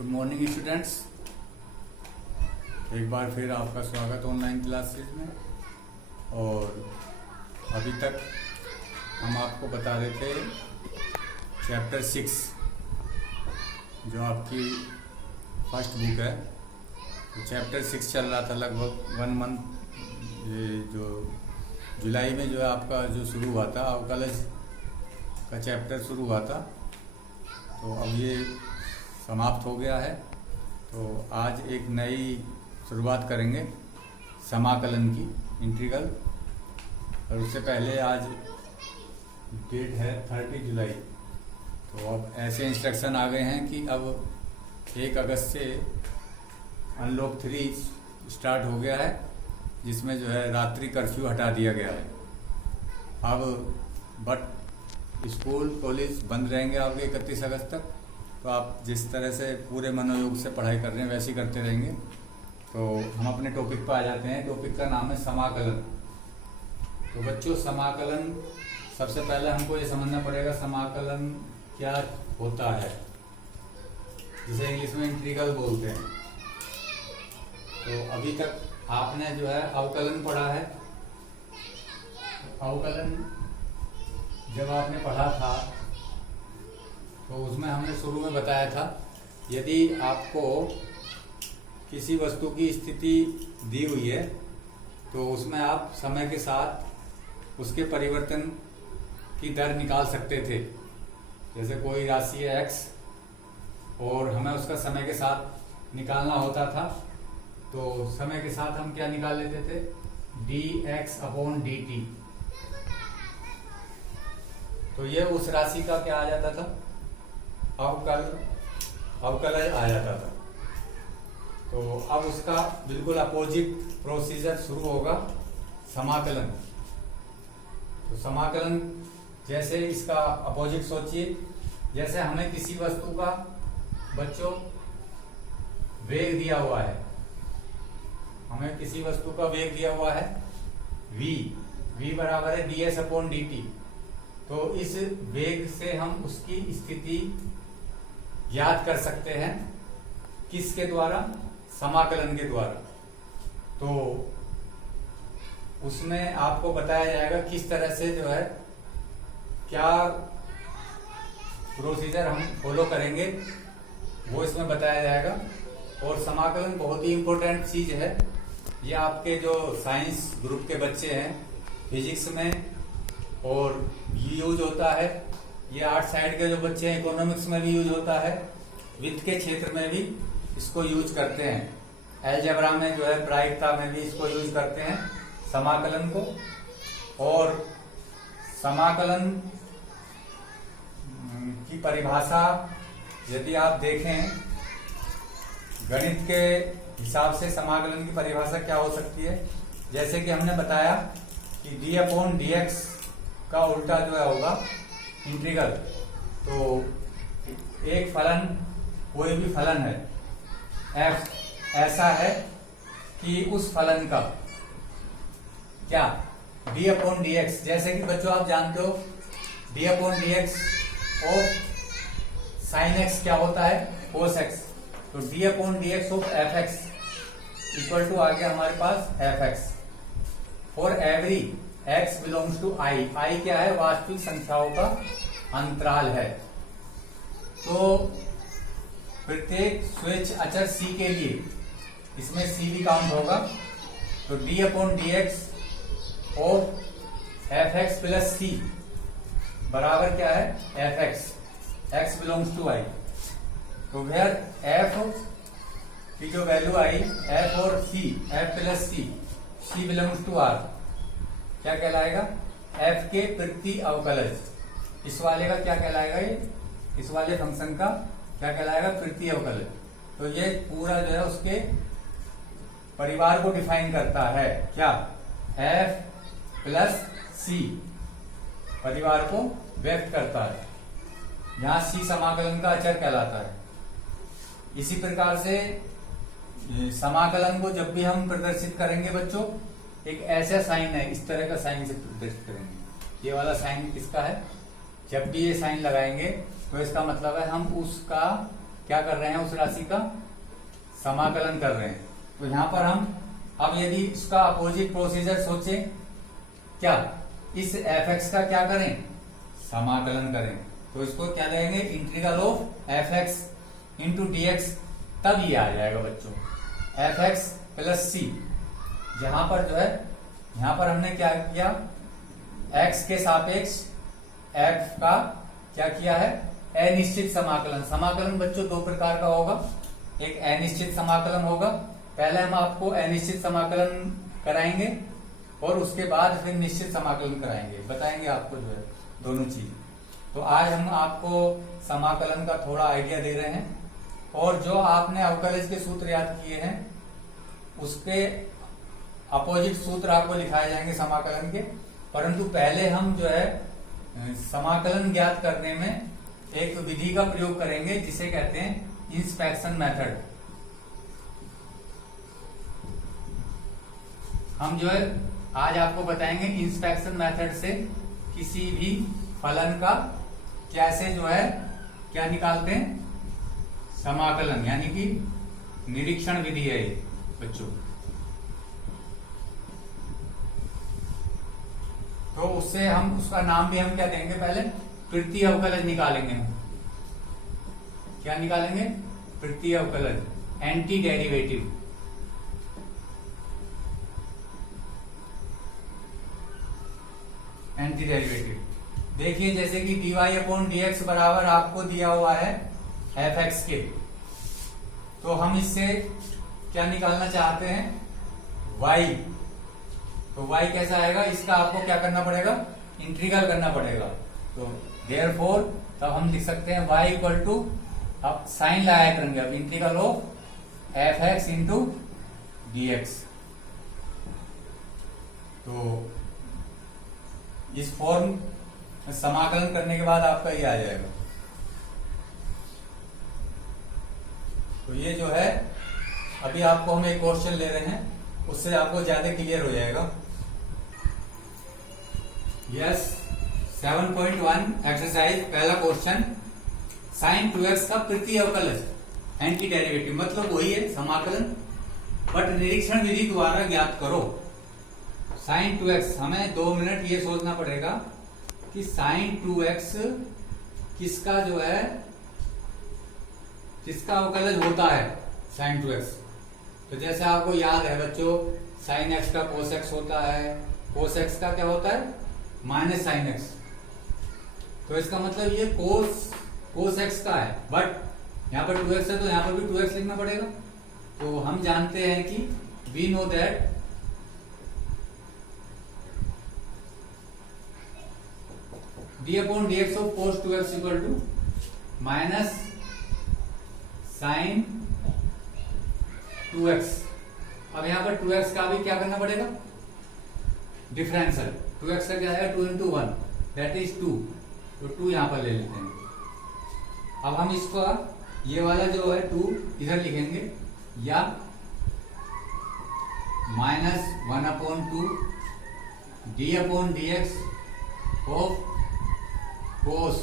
Good morning students. एक बार फिर आपका स्वागत ऑनलाइन क्लासेस में। और अभी तक हम आपको बता रहे थे चैप्टर 6 जो आपकी फर्स्ट बुक है। तो चैप्टर 6 चल रहा था लगभग 1 मंथ। ये जो जुलाई में जो है आपका जो शुरू हुआ था अवकलज का चैप्टर शुरू हुआ था, तो अब ये समाप्त हो गया है। तो आज एक नई शुरुआत करेंगे समाकलन की, इंटीग्रल। और उससे पहले आज डेट है 30 जुलाई। तो अब ऐसे इंस्ट्रक्शन आ गए हैं कि अब 1 अगस्त से अनलॉक 3 स्टार्ट हो गया है, जिसमें जो है रात्रि कर्फ्यू हटा दिया गया है। अब बट स्कूल कॉलेज बंद रहेंगे आपके 31 अगस्त तक। तो आप जिस तरह से पूरे मनोयोग से पढ़ाई कर रहे हैं वैसे ही करते रहेंगे। तो हम अपने टॉपिक पर आ जाते हैं। टॉपिक का नाम है समाकलन। तो बच्चों, समाकलन सबसे पहले हमको ये समझना पड़ेगा समाकलन क्या होता है, जिसे इंग्लिश में इंटीग्रल बोलते हैं। तो अभी तक आपने जो है अवकलन पढ़ा है। अवकलन जब आपने पढ़ा था तो उसमें हमने शुरू में बताया था, यदि आपको किसी वस्तु की स्थिति दी हुई है तो उसमें आप समय के साथ उसके परिवर्तन की दर निकाल सकते थे। जैसे कोई राशि है x और हमें उसका समय के साथ निकालना होता था, तो समय के साथ हम क्या निकाल लेते थे, dx/dt। तो ये उस राशि का क्या आ जाता था, अवकलज आ जाता था। तो अब उसका बिल्कुल अपोजिट प्रोसीजर शुरू होगा, समाकलन। तो समाकलन जैसे इसका अपोजिट सोचिए, जैसे हमें किसी वस्तु का बच्चों वेग दिया हुआ है। हमें किसी वस्तु का वेग दिया हुआ है v बराबर है ds/dt। तो इस वेग से हम उसकी स्थिति याद कर सकते हैं, किसके द्वारा, समाकलन के द्वारा। तो उसमें आपको बताया जाएगा किस तरह से जो है क्या प्रोसीजर हम फॉलो करेंगे, वो इसमें बताया जाएगा। और समाकलन बहुत ही इंपॉर्टेंट चीज है। ये आपके जो साइंस ग्रुप के बच्चे हैं, फिजिक्स में और यूज होता है। ये आर्ट साइड के जो बच्चे हैं, इकोनॉमिक्स में भी यूज होता है, वित्त के क्षेत्र में भी इसको यूज करते हैं। अलजेब्रा में जो है, प्रायिकता में भी इसको यूज करते हैं समाकलन को। और समाकलन की परिभाषा यदि आप देखें, गणित के हिसाब से समाकलन की परिभाषा क्या हो सकती है, जैसे कि हमने बताया कि d/dx का उल्टा जो है होगा इंटीग्रल। तो एक फलन, कोई भी फलन है f, ऐसा है कि उस फलन का क्या d/dx, जैसे कि बच्चों आप जानते हो d/dx ऑफ sin x क्या होता है, cos x। तो d/dx of fx equal to आ गया हमारे पास fx for every x belongs to i। i क्या है, वास्तविक संख्याओं का अंतराल है। तो प्रत्येक स्वेच्छ अचर c के लिए इसमें c भी काउंट होगा। तो d/dx of fx plus c बराबर क्या है, fx, x belongs to i। तो वेयर f की जो वैल्यू आई, f और c, f plus c belongs to r, क्या कहलाएगा, f के प्रति अवकलज। इस वाले का क्या कहलाएगा, ये इस वाले फंक्शन का क्या कहलाएगा, प्रति अवकलज। तो ये पूरा जो है उसके परिवार को डिफाइन करता है, क्या, f प्लस c परिवार को व्यक्त करता है। यहाँ c समाकलन का अचर कहलाता है। इसी प्रकार से समाकलन को जब भी हम प्रदर्शित करेंगे बच्चों, एक ऐसा साइन है, इस तरह का साइन से प्रदर्शित करेंगे। ये वाला साइन किसका है, जब भी ये साइन लगाएंगे तो इसका मतलब है हम उसका क्या कर रहे हैं, उस राशि का समाकलन कर रहे हैं। तो यहां पर हम अब यदि इसका अपोजिट प्रोसीजर सोचे, क्या इस fx का क्या करें, समाकलन करें, तो इसको क्या लेंगे, integral of fx into dx, तब ये आ जाएगा बच्चों fx प्लस c। जहां पर जो है यहां पर हमने क्या किया, x के सापेक्ष f का क्या किया है, अनिश्चित समाकलन। समाकलन बच्चों दो प्रकार का होगा, एक अनिश्चित समाकलन होगा, पहले हम आपको अनिश्चित समाकलन कराएंगे और उसके बाद फिर निश्चित समाकलन कराएंगे, बताएंगे आपको जो है दोनों चीज। तो आज हम आपको समाकलन का थोड़ा आइडिया दे रहे हैं, और जो आपने अवकलज के सूत्र याद किए हैं उसके अपोजिट सूत्र आपको लिखाए जाएंगे समाकलन के। परंतु पहले हम जो है समाकलन ज्ञात करने में एक विधि का प्रयोग करेंगे जिसे कहते हैं इंस्पेक्शन मेथड। हम जो है आज आपको बताएंगे इंस्पेक्शन मेथड से किसी भी फलन का कैसे जो है क्या निकालते हैं, समाकलन, यानी कि निरीक्षण विधि है ये बच्चों। तो उससे हम उसका नाम भी हम क्या देंगे, पहले तृतीय अवकलज निकालेंगे हम। क्या निकालेंगे, तृतीय अवकलज, एंटी डेरिवेटिव। एंटी डेरिवेटिव देखिए, जैसे कि dy अपॉन dx बराबर आपको दिया हुआ है fx के, तो हम इससे क्या निकालना चाहते हैं, y। तो y कैसा आएगा, इसका आपको क्या करना पड़ेगा, इंटीग्रल करना पड़ेगा। तो देयरफॉर तब हम लिख सकते हैं y इक्वल टू, अब साइन लगाया करेंगे, अब integral of fx into dx। तो इस फॉर्म समाकलन करने के बाद आपका ये आ जाएगा। तो ये जो है अभी आपको हम एक क्वेश्चन ले रहे हैं, उससे आपको ज्यादा क्लियर हो जाएगा। यस, 7.1 एक्सरसाइज, पहला क्वेश्चन, साइन 2x का तृतीय अवकलज एंटी डेरिवेटिव, मतलब वही है समाकलन, बट निरीक्षण विधि द्वारा ज्ञात करो। साइन 2x, हमें 2 मिनट ये सोचना पड़ेगा कि साइन 2x किसका जो है, किसका अवकलज होता है साइन 2x। तो जैसे आपको याद है बच्चों, साइन x का कोस x होता है, कोस x का क्या होता है, माइनस साइन x। तो इसका मतलब ये कोस x का है, बट यहाँ पर 2x है तो यहाँ पर भी 2x लिखना पड़ेगा। तो हम जानते हैं कि we know that d upon dx of cos 2x equal to minus sine 2x। अब यहां पर 2x का भी क्या करना पड़ेगा, डिफरेंशियल। 2x का क्या है, 2 इंटू 1 दैट इज 2, तो 2 यहां पर ले लेते हैं। अब हम इसको ये वाला जो है 2 इधर लिखेंगे, या minus 1 upon 2 d upon dx of cos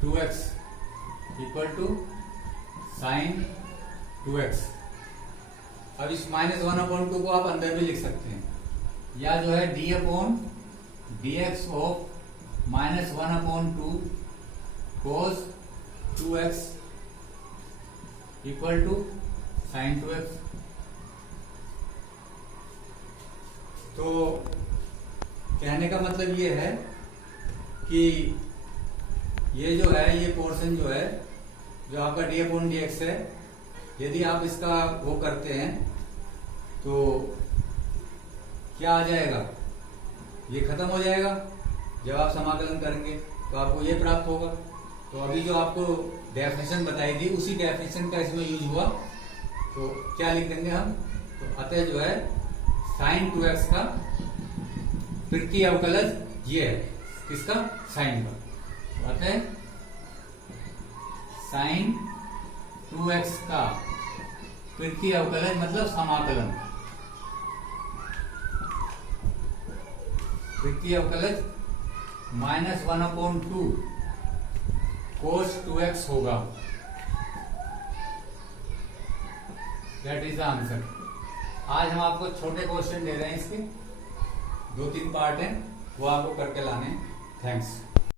2x equal to sine 2x। अब इस माइनस 1 अपॉन 2 को आप अंदर भी लिख सकते हैं, या जो है d upon dx of minus 1 upon 2 cos 2x equal to sine 2x। तो कहने का मतलब ये है कि ये जो है, ये पोर्शन जो है, जो आपका d अपॉन dx है, यदि आप इसका वो करते हैं तो क्या आ जाएगा, ये खत्म हो जाएगा। जब आप समाकलन करेंगे तो आपको ये प्राप्त होगा। तो अभी जो आपको डेफिनेशन बताई थी उसी डेफिनेशन का इसमें यूज हुआ, तो क्या लिख देंगे हम, तो अतः जो है साइन 2x का तृतीय अवकलज ये है, किसका, साइन का। अतः साइन 2x का तृतीय अवकलज मतलब समाकलन, तृतीय अवकलज माइनस 1 अपॉन 2 cos 2x होगा। That is the answer. आज हम आपको छोटे क्वेश्चन दे रहे हैं, इसके 2-3 पार्ट हैं, वो आपको करके लाने हैं। थैंक्स।